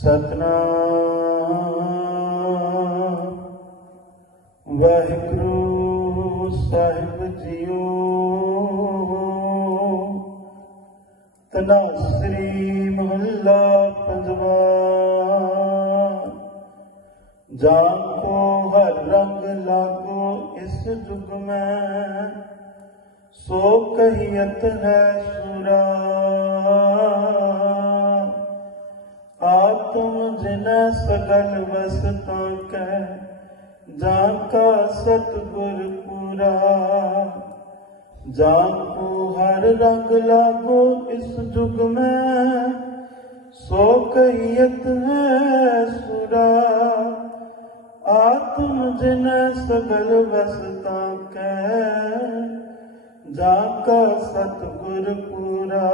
ਸਤਨਾਮ। ਵਾਹਿਗੁਰੂ ਸਾਹਿਬ ਜੀਓ। ਤਨਾਸਰੀ ਮਹੱਲਾ ਪੰਜਵਾ। ਜਾਨ ਕੋ ਹਰ ਰੰਗ ਲਾਗੋ ਇਸ ਜੁਗ ਮੈਂ। ਸੋ ਕਹੀਅਤ ਹੈ ਸੁਰਾ। ਆਤਮ ਜਿਨ ਸਗਲ ਵਸਤਾਂ ਕੈ ਜਾਂ ਕਾ ਸਤਿਗੁਰ ਪੂਰਾ। ਜਾਨ ਕੋ ਹਰ ਰੰਗ ਲਾਗੋ ਇਸ ਜੁਗ ਮੈਂ, ਸੋ ਕਹੀਅਤ ਹੈ ਸੁਰਾ। ਆਤਮ ਜਿਨ ਸਗਲ ਵਸਤਾਂ ਕੈ ਜਾ ਕਾ ਪੂਰਾ।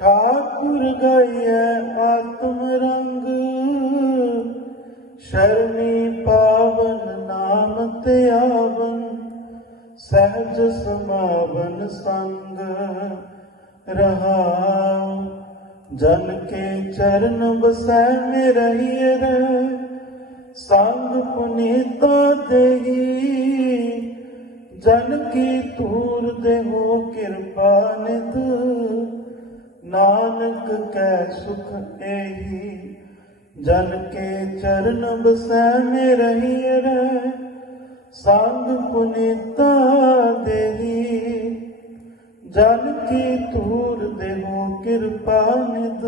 ਠਾਕੁਰ ਗਏ ਆਤਮ ਰੰਗ। ਸ਼ਰਮੀ ਪਾਵਨ ਨਾਮ ਤੇ ਆਵਨ, ਸਹਿਜ ਸਮਾਵਨ ਸੰਗ। ਰਹਾਉ, ਜਨ ਕੇ ਚਰਨ ਬਸੈ ਮੇ ਰਹੀਏ ਸੰਗ ਪੁਨੀਤਾ ਦੇਹੀ, ਜਨ ਕੀ ਤੂਰ ਦੇਹੋ ਕਿਰਪਾ ਨਿਧ। ਨਾਨਕ ਕੈ ਸੁਖ ਏਹੀ, ਜਨ ਕੇ ਚਰਨ ਬਸੈ ਮੇ ਰਹੀ ਰਹਿ ਸੰਗ ਪੁਨੀਤਾ ਦੇਹੀ। ਜਨ ਕੀ ਤੂਰ ਦੇਹੋ ਕਿਰਪਾ ਨਿਧ,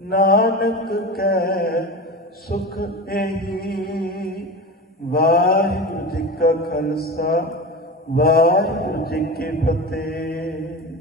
ਨਾਨਕ ਕੈ ਸੁਖ ਏਹੀ। ਵਾਹਿਗੁਰੂ ਜੀ ਕਾ ਖਾਲਸਾ, ਵਾਹਿਗੁਰੂ ਜੀ ਕੀ ਫਤਿਹ।